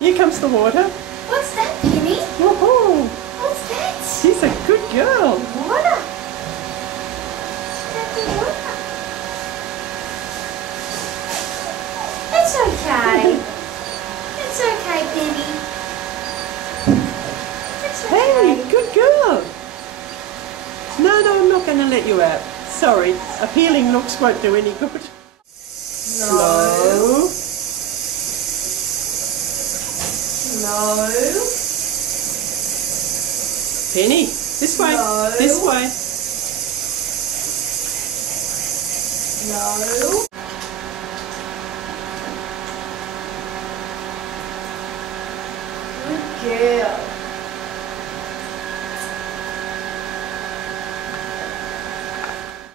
Here comes the water. What's that, Penny? Woohoo! What's that? She's a good girl. Water. That's the water. It's okay. It's okay, Penny. It's okay. Hey, good girl. No, I'm not going to let you out. Sorry, appealing looks won't do any good. Slow. Slow. Penny, this way, No. this way. No. Good girl.